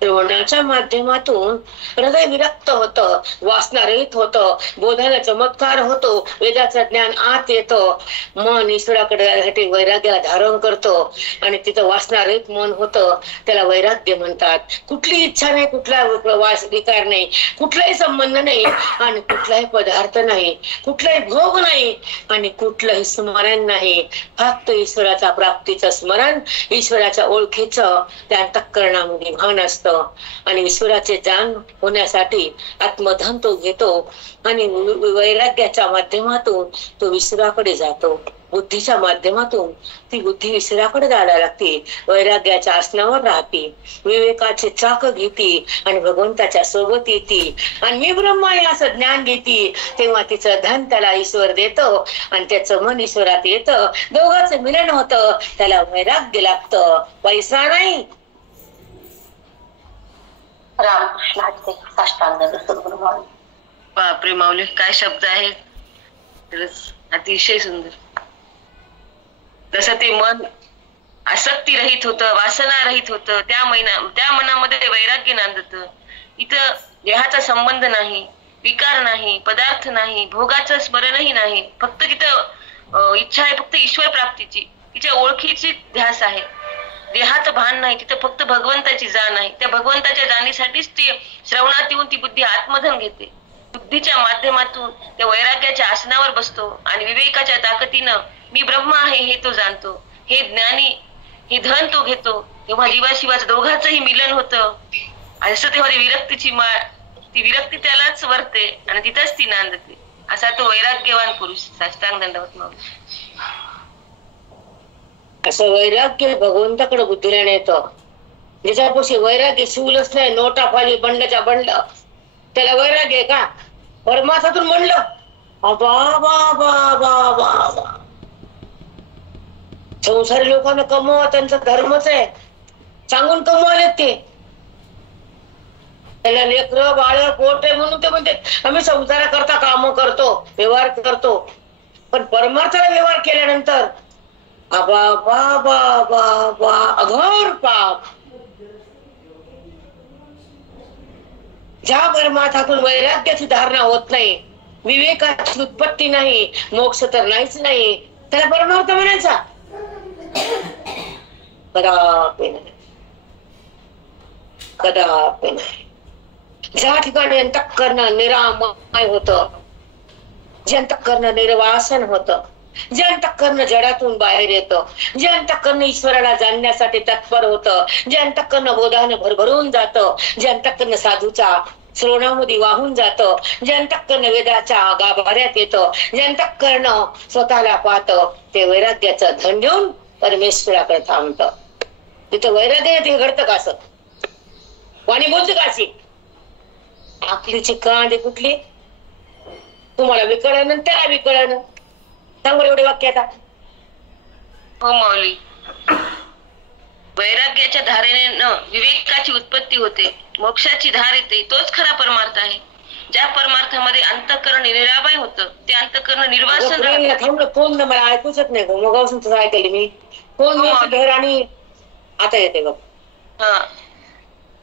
श्रवणाच्या माध्यमातून हृदय विरक्त होतं, वासना रहित होतं, बोधाला चमत्कार होतो, वेदाचं ज्ञान आत येतं, मन ईश्वराकडे वैराग्याला धारण करतं आणि तिथं वासना रहित मन होतं. त्याला वैराग्य म्हणतात. कुठली इच्छा नाही, कुठला विकार नाही, कुठलाही संबंध नाही आणि कुठलाही पदार्थ नाही, कुठलाही भोग नाही आणि कुठलंही स्मरण नाही. फक्त ईश्वराच्या प्राप्तीचं स्मरण, ईश्वराच्या ओळखीचं त्या अंतःकरणामध्ये भान असतं. आणि ईश्वराचे जाण होण्यासाठी आत्मधन तो घेतो आणि वैराग्याच्या माध्यमातून तो ईश्वराकडे जातो. बुद्धीच्या माध्यमातून ती बुद्धी ईश्वराकडे जायला लागते, वैराग्याच्या आसनावर राहते, विवेकाचे चाक घेते आणि भगवंताच्या सोबत येते आणि मी ब्रह्म आहे असं ज्ञान घेते. तेव्हा तिचं धन त्याला ईश्वर देतो आणि त्याचं मन ईश्वरात येतं. दोघांचं मिलन होतं, त्याला वैराग्य लागतं, पैसा नाही. रामकृष्ण साष्टांग सद्गुरू माऊली. बापरे माऊली, काय शब्द आहेत. खरंच अतिशय सुंदर. तसं ते मन आसक्ती रहित होतं, वासना रहित होतं, त्या मनामध्ये वैराग्य नांदत. इथं देहाचा संबंध नाही, विकार नाही, पदार्थ नाही, भोगाचं स्मरणही नाही. फक्त तिथं इच्छा आहे फक्त ईश्वर प्राप्तीची, तिच्या ओळखीची ध्यास आहे. देहाचं भान नाही, तिथं फक्त भगवंताची जाण आहे. त्या भगवंताच्या जाणीसाठीच ती श्रवणात येऊन ती बुद्धी आत्मधन घेते. बुद्धीच्या माध्यमातून त्या वैराग्याच्या आसनावर बसतो आणि विवेकाच्या ताकदीनं मी ब्रह्म आहे हे तो जाणतो. हे ज्ञानी, हे धन तो घेतो. तेव्हा जीवाशिवाचं दोघांचंही मिलन होतं आणि असं तेव्हा विरक्तीची माळ, ती विरक्ती त्यालाच वरते आणि तिथंच ती नांदते. असा तो वैराग्यवान पुरुष. साष्टांग दंडवत माऊली. असं वैराग्य भगवंताकडे बुद्धीला नेतं. ज्याच्यापाशी वैराग्य शिवलंच नाही, नोटा फाली बंडच्या बंड, त्याला वैराग्य आहे का? परमार्थातून म्हणलं संसारी लोकांना कमवा, त्यांचा धर्मच आहे, सांगून कमवालेत ते. त्याला लेकरं बाळ पोट आहे म्हणून ते म्हणते आम्ही संसाराकरता काम करतो, व्यवहार करतो. पण परमार्थाला व्यवहार केल्यानंतर अघोर पाप. ज्या परमार्थातून वैराग्याची धारणा होत नाही, विवेकाची उत्पत्ती नाही, मोक्ष तर नाहीच नाही, त्याला परमार्थ म्हणायचा? कदापि नाही, कदापि नाही. ज्या ठिकाणी अंतःकरण निरामय होतं, जे अंतःकरण निर्वासन होतं, जे अंतःकरण जडातून बाहेर येतं, जे अंतःकरण ईश्वराला जाणण्यासाठी तत्पर होतं, जे अंतःकरण बोधाने भरभरून जातं, जे अंतःकरण साधूच्या श्रवणामध्ये वाहून जातं, जे अंतःकरण वेदाच्या गाभाऱ्यात येतं, जे अंतःकरण स्वतःला पाहतं, ते वैराग्याचं धन घेऊन परमेश्वराकडे थांबतं. तिथं वैराग्य ते घडतं का? असं वाणी बोलतं का? अशी आपलीची कांदे कुठली? तुम्हाला विकळण, त्याला विकळण. सांग एवढे वाक्य आता. हो माऊली. वैराग्याच्या धारेने विवेकाची उत्पत्ती होते, मोक्षाची धार येते, तोच खरा परमार्थ आहे. ज्या परमार्थामध्ये अंतःकरण निरामय होतं ते अंतःकरण निर्वासन. कोण मला ऐकूच नाही ग, मगापासून तुझं ऐकले मी. कोण घर आणि आता येते ग. हा,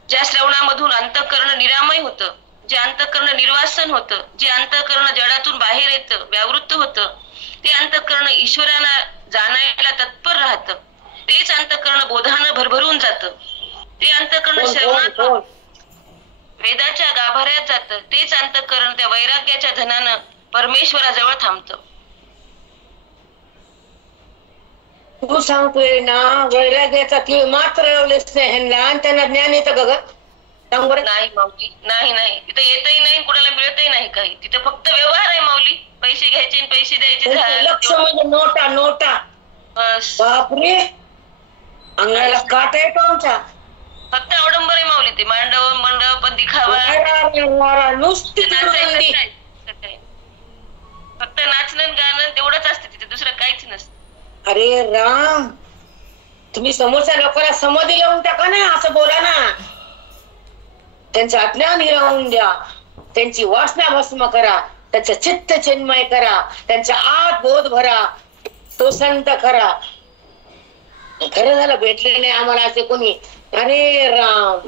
ज्या श्रवणामधून अंतःकरण निरामय होतं, जे अंतःकरण निर्वासन होतं, जे अंतःकरण जडातून बाहेर येतं, व्यावृत्त होतं, ते अंतःकरण ईश्वराला जाणायला तत्पर राहतं. तेच अंतःकरण बोधानं भरभरून जातं. ते अंतःकरण श्रवणात वेदाच्या गाभाऱ्यात जातं. तेच अंतःकरण त्या वैराग्याच्या धनानं परमेश्वराजवळ थांबतं. तू सांगतोय ना वैराग्याचा की मात्र एवढेच नाही, त्यांना ज्ञान येतं ग? नाही माऊली, नाही नाही, तिथं येतही नाही, कुणाला मिळतही नाही काही. तिथं फक्त व्यवहार आहे माऊली, पैसे घ्यायचे आणि पैसे द्यायचे. लक्ष म्हणजे नोटा नोटा. बापरे, अंगाला काटा येतो आमच्या. फक्त अवडंबर आहे माऊली, ते मांडव मंडप पण दिखावा, नुसती फक्त नाचणं गाणं तेवढंच असते तिथे, दुसरं काहीच नसतं. अरे राम, तुम्ही समोरच्या लोकांना समाधी लावून टाका ना, असं बोला ना. त्यांचं अज्ञान हिरावून द्या, त्यांची वासना भस्म करा, त्यांचं चित्त चिन्मय करा, त्यांच्या आत बोध भरा, तो संत खरा. खरं झालं भेटले नाही आम्हाला असे कोणी. अरे राम,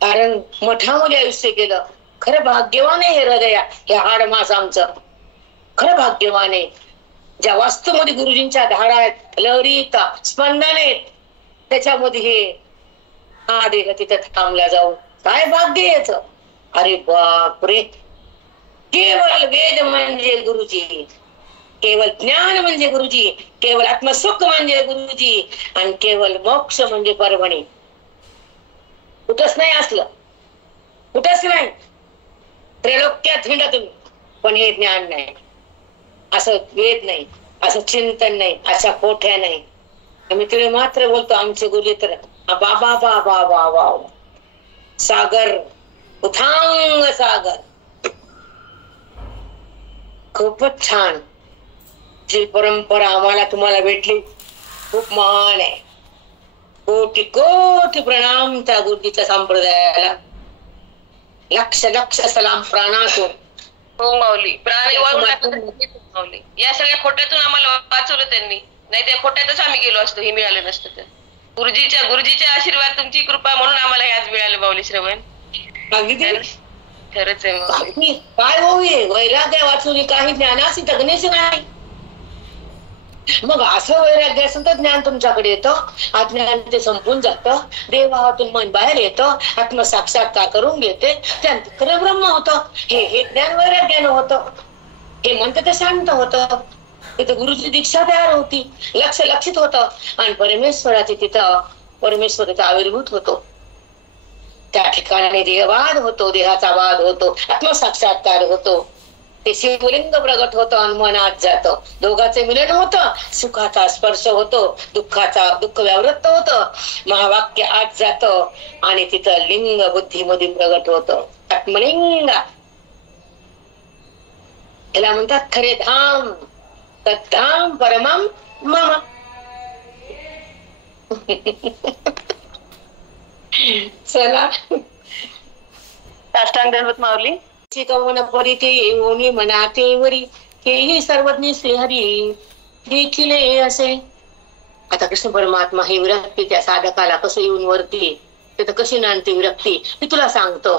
कारण मठामध्ये आयुष्य गेलं. खरं भाग्यवान आहे हे हृदया, हे हाड मास आमचं. खरं भाग्यवान आहे ज्या वास्तूमध्ये गुरुजींच्या धारा आहेत, लहरी स्पंदन आहेत, त्याच्यामध्ये हे हा देह तिथं थांबला जाऊन. काय भाग्य याच. अरे बापरे, केवळ वेद म्हणजे गुरुजी, केवळ ज्ञान म्हणजे गुरुजी, केवळ आत्मसुख म्हणजे गुरुजी, आणि केवळ मोक्ष म्हणजे परभणी. कुठंच नाही असलं, कुठंच नाही. त्रैलोक्यात हिंडा तुम्ही, पण हे ज्ञान नाही, असं वेद नाही, असं चिंतन नाही, अशा कोठ्या नाही. आम्ही तुला मात्र बोलतो आमचे गुरु तर बाबा बाबा बाबा सागर, उथांग सागर. खूपच छान जी परंपरा आम्हाला तुम्हाला भेटली, खूप मान आहे. कोटी कोटी प्रणाम त्या गुरुजीच्या संप्रदायाला. लक्ष लक्ष सलाम प्राणातून. हो माऊली, प्राणी माऊली, या सगळ्या खोट्यातून आम्हाला वाचवलं त्यांनी, नाही त्या खोट्यातच आम्ही गेलो असतो, हे मिळालं नसतं. तर गुरुजीच्या आशीर्वाद, तुमची कृपा म्हणून आम्हाला हे आज मिळालं माऊली श्रवण. खरंच आहे माऊली. काय होई वैराग्य वाचून काही ज्ञानाची तज्ञच नाही. मग असं वैराग्य असेल तर ज्ञान तुमच्याकडे येतं, अज्ञान ते संपून जातं, देवातून मन बाहेर येतं, आत्मसाक्षात्कार करून घेते, त्यानंतर खरं ब्रह्म होतं. हे ज्ञान वैराग्यानं होतं. हे म्हणतं ते शांत होतं. तिथं गुरुची दीक्षा तयार होती, लक्ष लक्षित होतं, आणि परमेश्वराची तिथं परमेश्वराचा आविर्भूत होतो. त्या ठिकाणी देहवाद होतो, देहाचा वाद होतो, आत्मसाक्षात्कार होतो. ते शिवलिंग प्रगट होतं आणि मनात जातं. दोघांचे मिलन होतं, सुखाचा स्पर्श होतो, दुःख व्यावृत्त होतं, महावाक्य आत जातं, आणि तिथं लिंग बुद्धीमध्ये प्रगट होतं. आत्मलिंग याला म्हणतात खरे धाम. तद्धाम परमम मम. चला, साष्टांग दंडवत माऊली. शिकवण परिते ओनी मनाते वरी, हेही सर्वज्ञ श्रीहरी देखिले असे. आता कृष्ण परमात्मा ही विरक्ती त्या साधकाला कसं येऊन वरती, तिथं कशी नांदते विरक्ती मी तुला सांगतो.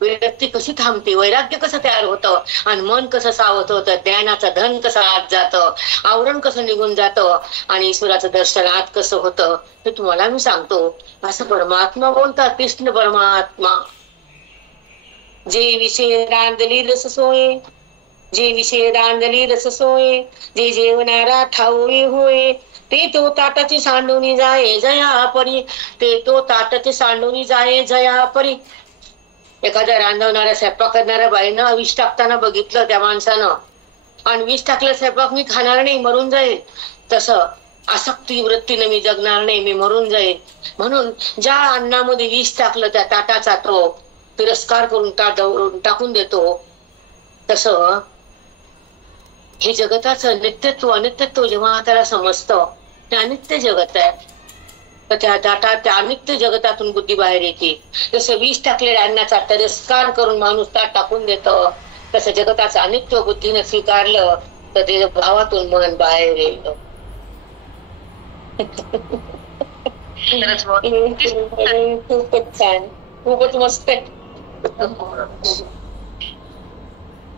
विरक्ती कशी थांबते, वैराग्य कसं तयार होतं, आणि मन कसं सावत होतं, ज्ञानाचं धन कसं आत जातं, आवरण कसं निघून जातं, आणि ईश्वराचं दर्शन आत कसं होतं, हे तुम्हाला मी सांगतो. असं परमात्मा बोलतात, कृष्ण परमात्मा. जे विषय रांधली रस सोये, जे विषय रांधली रस सोये, जे जेवणारा ठाऊळी होय, ते तो ताटाची सांडूनी जाये जया परी, ते तो ताटाची सांडूनी जाये जया परी. एखाद्या रांधवणाऱ्या स्वयंपाक करणाऱ्या बाईनं विष टाकताना बघितलं त्या माणसानं, आणि विष टाकलं स्वयंपाक मी खाणार नाही, मरून जाईल. तसं आसक्ती वृत्तीने मी जगणार नाही, मी मरून जाईल. म्हणून ज्या अन्नामध्ये विष टाकलं त्या ताटाचा तो तिरस्कार करून टाकून देतो. तसं हे जगताचं नित्यत्व अनित्यत्व जेव्हा त्याला समजतं, ते अनित्य जगत आहे. तर त्या अनित्य जगतातून बुद्धी बाहेर येते. जसं विष टाकलेल्या अन्नाचा तिरस्कार करून माणूस ताट टाकून देतो, तसं जगताचं अनित्य बुद्धीने स्वीकारलं तर ते भावातून मन बाहेर येईल. खूपच छान, खूपच मस्त.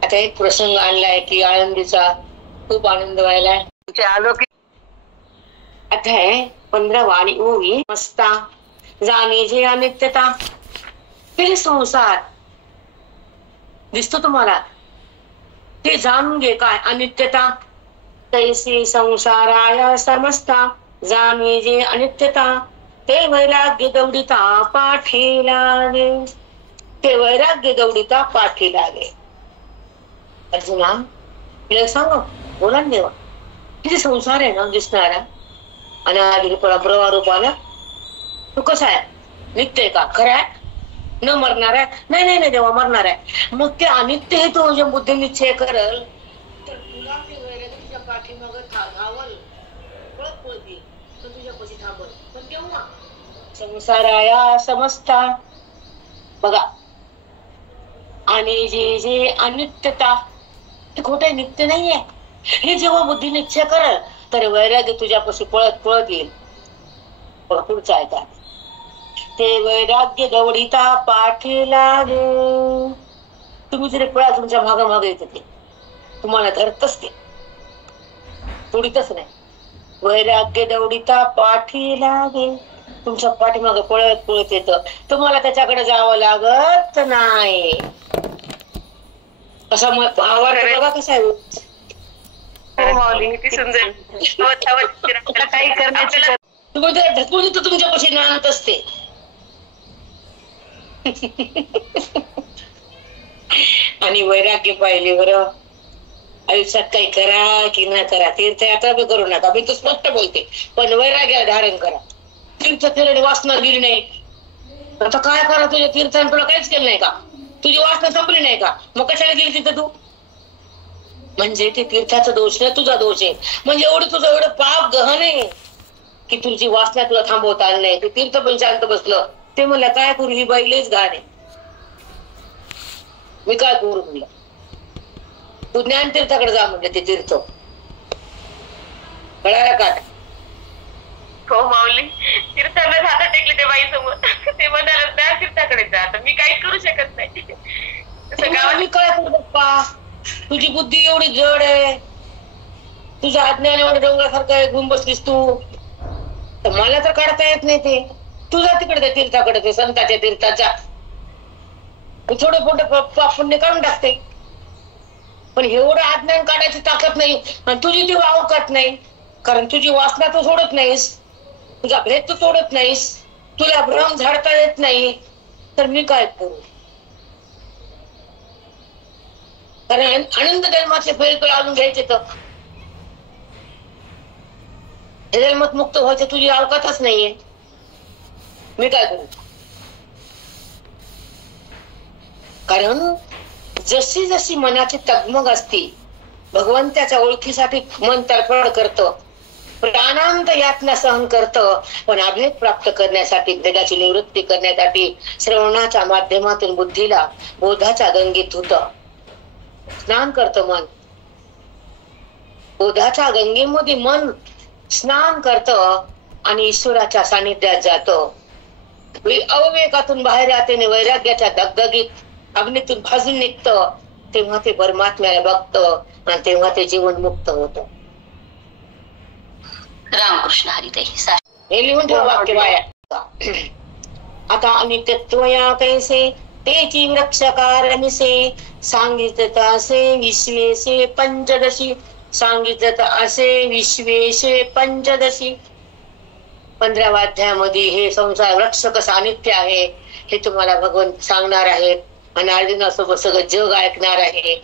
आता एक प्रसंग आणलाय की आळंदीचा, खूप आनंद व्हायलाय. आलो की आता आहे 15 आणि ओवी मस्ता जाणे जे अनित्यता. हे संसार दिसतो तुम्हाला, ते जाणून घे काय अनित्यता. तैसी संसाराया समजता जाणे जे अनित्यता. ते वैराग्य दौडिता पाठी लागे. ते वैराग्य दौडिता पाठी लागे. अर्जुना तिला सांग, बोला ना देवा, किती संसार आहे ना दिसणारा आणि परंपरा रूपाला. तू कसा आहे, नित्य आहे का, खरं आहे, न मरणार आहे? नाही नाही नाही देवा, मरणार आहे. मग ते अनित्य हे तू जे बुद्धी निश्चय करल तर तुला ते वैराग्य तुझ्या पाठीमाग धावल, पळत पळत येईल, तर तुझ्या पशी थांबल. पण केव्हा? संसाराया समजता. बघा, आणि जे जे अनित्यता ते खोटे नित्य नाहीये. हे जेव्हा बुद्धी निश्चय करल तर वैराग्य तुझ्यापाशी पळत पळत येईल. पुढचं आहे का, ते वैराग्य दौडिता पाठी लागे. तुम्ही जरी पळा, तुमच्या मागे मागे येत ते तुम्हाला धरतच, ते तोडीतच नाही. वैराग्य दौडिता पाठी लागे, तुमच्या पाठीमागे पळत पळत येत, तुम्हाला त्याच्याकडे जावं लागत नाही. कसा बघा कसा आहे. किती सुंदर. काही करण्याची ढकलून तर तुमच्यापाशी नांदत असते. आणि वैराग्य पाहिजे बरं. आयुष्यात काही करा की न करा, तीर्थयात्रा बी करू नका, मी तू स्पष्ट बोलते, पण वैराग्य धारण करा. तीर्थ केल्याने वासना गेली नाही, आता काय करा, तुझ्या तीर्थाने तुला काहीच केलं नाही का? तुझी वासना संपली नाही का? मग कशाला गेली तिथं तू? म्हणजे ते तीर्थाचा दोष नाही, तुझा दोष आहे. म्हणजे तुझं एवढं पाप गहन आहे की तुझी वासना तुला थांबवता आली नाही. ते तीर्थ पण शांत बसलं. ते म्हणलं काय करू, ही बाई लईच घाण आहे, मी काय करू म्हणलं. तू ज्ञान तीर्थाकडे जा म्हणलं. ते तीर्थ कळायला का? हो माऊली, तीर्थाला हात टेकले ते बाई समोर, ते म्हणाल त्या तीर्थाकडे जा. आता मी काहीच करू शकत नाही. मी काय करू बाप्पा, तुझी बुद्धी एवढी जड आहे, तुझं अज्ञान एवढं डोंगरासारखं घेऊन बसलीस तू, तर मला तर काढता येत नाही. ते तुझा तिकडे त्या तीर्थाकडे, ते संताच्या तीर्थाच्या, थोडे मोठे पाप पुण्य काढून टाकते. पण एवढं अज्ञान काढायची ताकद नाही, आणि तुझी ती वावकत नाही, कारण तुझी वासना तू सोडत नाहीस, तुझा भेद तू तोडत नाहीस, तुला भ्रम झाडता येत नाही, तर मी काय करू? कारण अनंत जन्माचे फेर आणून घ्यायचे, तर जन्मात मुक्त व्हायचे तुझी अवकातच नाहीये, मी काय करू? कारण जशी जशी मनाची तगमग असते, भगवंताच्या ओळखीसाठी मन तडफड करतं, प्राणांत यातना सहन करतं, पण अभेद प्राप्त करण्यासाठी, भेदाची निवृत्ती करण्यासाठी श्रवणाच्या माध्यमातून बुद्धीला बोधाच्या गंगेत धुतं, स्नान करतं मन. बोधाच्या गंगेमध्ये मन स्नान करतं आणि ईश्वराच्या सानिध्यात जातं. अविवेकातून बाहेर येते, वैराग्याच्या दगदगीत अग्नीतून भाजून निघतं, तेव्हा ते परमात्म्याला बघतं आणि तेव्हा ते जीवन मुक्त होतं. रामकृष्ण हरी. हे लिहून ठेवा वाक्य बाया. आता अनित्यत्वया कैसे तेची वृक्षकारमिसे सांगितत असे विश्वेशे पंचदशी. सांगितत असे विश्वेशे पंचदशी. 15व्या अध्यायामध्ये हे संसार वृक्ष कसा अनित्य आहे हे तुम्हाला भगवंत सांगणार आहेत, आणि अर्जुनासोबत सगळं जग ऐकणार आहे.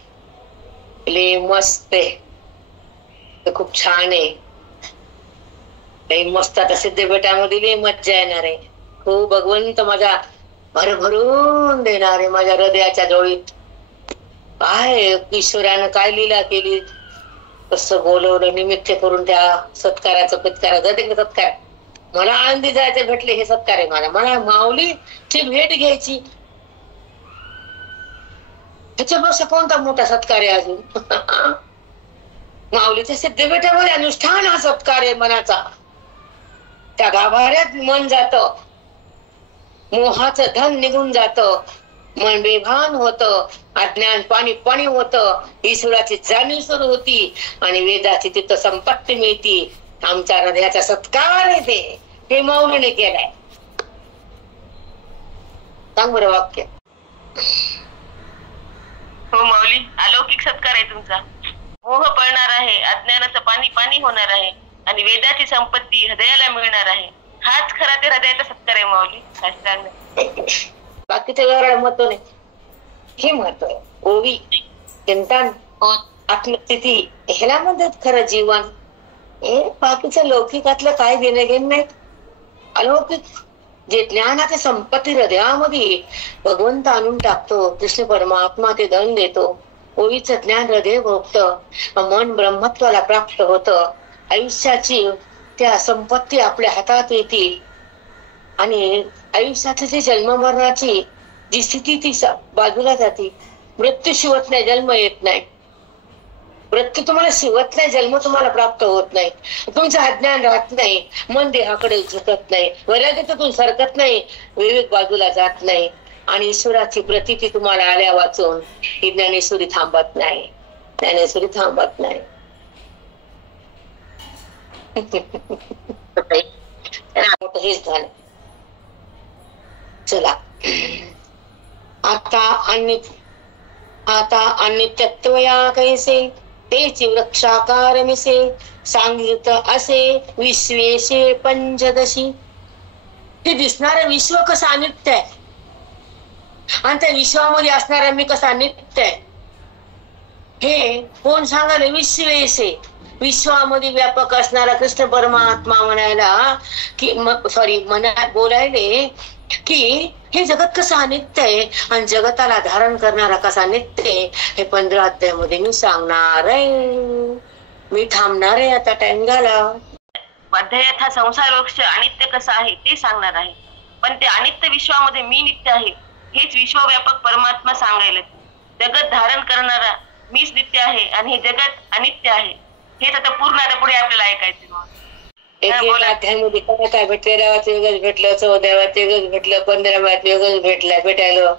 लय मस्त आहे, खूप छान आहे, लय मस्त. आता सिद्धपेठामध्ये लय मज्जा येणार आहे. खूप भगवंत माझा भरभरून देणार आहे माझ्या हृदयाच्या डोळीत. काय ईश्वरानं काय लीला केली, कसं बोलवलं निमित्त करून त्या सत्काराचं सत्कार मला आनंदी जायचे भेटले हे सत्कार आहे. मला माऊलीची भेट घ्यायची त्याच्यापेक्षा कोणता मोठा सत्कार आहे अजून. माऊलीच्या सिद्धपीठामध्ये अनुष्ठान हा सत्कार आहे मनाचा. त्या गाभाऱ्यात मन जात, मोहाचं धन निघून जात, मन बेभान होत, अज्ञान पाणी होत, ईश्वराची जाणीव सुरू होती आणि वेदाची तिथं संपत्ती मिळती. आमच्या हृदयाचा सत्कार आहे ते, हे माऊलीने केलाय. सांग बरं वाक्य. हो माऊली, अलौकिक सत्कार आहे तुमचा. मोह पळणार आहे, अज्ञानाचं पाणी होणार आहे आणि वेदाची संपत्ती हृदयाला मिळणार आहे. हाच खरा ते हृदयाचा सत्कार आहे माऊली. बाकीच्या व्यवहाराला महत्व नाही, हे महत्व आहे. ओवी, चिंतन, आत्मस्थिती ह्याला म्हणतात खरं जीवन. हे बाकीच्या लौकिकातलं काय देणं घेणं नाही. अलौकिक जे ज्ञानाच्या संपत्ती हृदयामध्ये भगवंत आणून टाकतो, कृष्ण परमात्मा ते धन देतो. ओवीचं ज्ञान हृदय भोगत, मन ब्रह्मत्वाला प्राप्त होत, आयुष्याची त्या संपत्ती आपल्या हातात येतील आणि आयुष्याची जी जन्ममरणाची जी स्थिती ती बाजूला जाते. मृत्यू शिवत नाही, जन्म येत नाही. मृत्यू तुम्हाला शिवत नाही, जन्म तुम्हाला प्राप्त होत नाही. तुमचं अज्ञान राहत नाही, मन देहाकडे झुकत नाही, वैराग्यातून सरकत नाही, विवेक बाजूला जात नाही आणि ईश्वराची प्रतीती तुम्हाला आल्या वाचून ही ज्ञानेश्वरी थांबत नाही. हेच झालं. चला आता अनित्यत्वया कैसे तेची वृक्षाकार मिसे सांगित असे विश्वेशे पंचदशी. हे दिसणारं विश्व कसं अनित्य आहे आणि त्या विश्वामध्ये असणारा मी कसा नित्य आहे हे कोण सांगायला? विश्वेशे, विश्वामध्ये व्यापक असणारा कृष्ण परमात्मा म्हणायला की बोलायले की हे जगत कसं अनित्य आहे आणि जगताला धारण करणारा कसा नित्य आहे हे 15 अध्यायामध्ये मी सांगणार आहे. मी थांबणार आहे आता, टाइम झाला. अध्यायात हा संसार वृक्ष अनित्य कसा आहे ते सांगणार आहे. पण ते अनित्य विश्वामध्ये मी नित्य आहे हेच विश्वव्यापक परमात्मा सांगायला. जगत धारण करणारा मीच नित्य आहे आणि हे जगत अनित्य आहे हेच आता पूर्ण आता पुढे आपल्याला ऐकायचं. अध्यायामध्ये काय भेटलं? देवाचं वेगळंच भेटलं, 14व्यात वेगळंच भेटलं, 15व्यात वेगळंच भेटायला